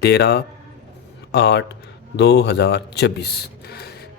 13/8/2026،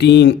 3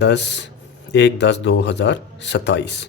10/1/2027،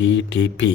DTP،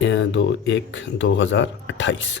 1/1/2028،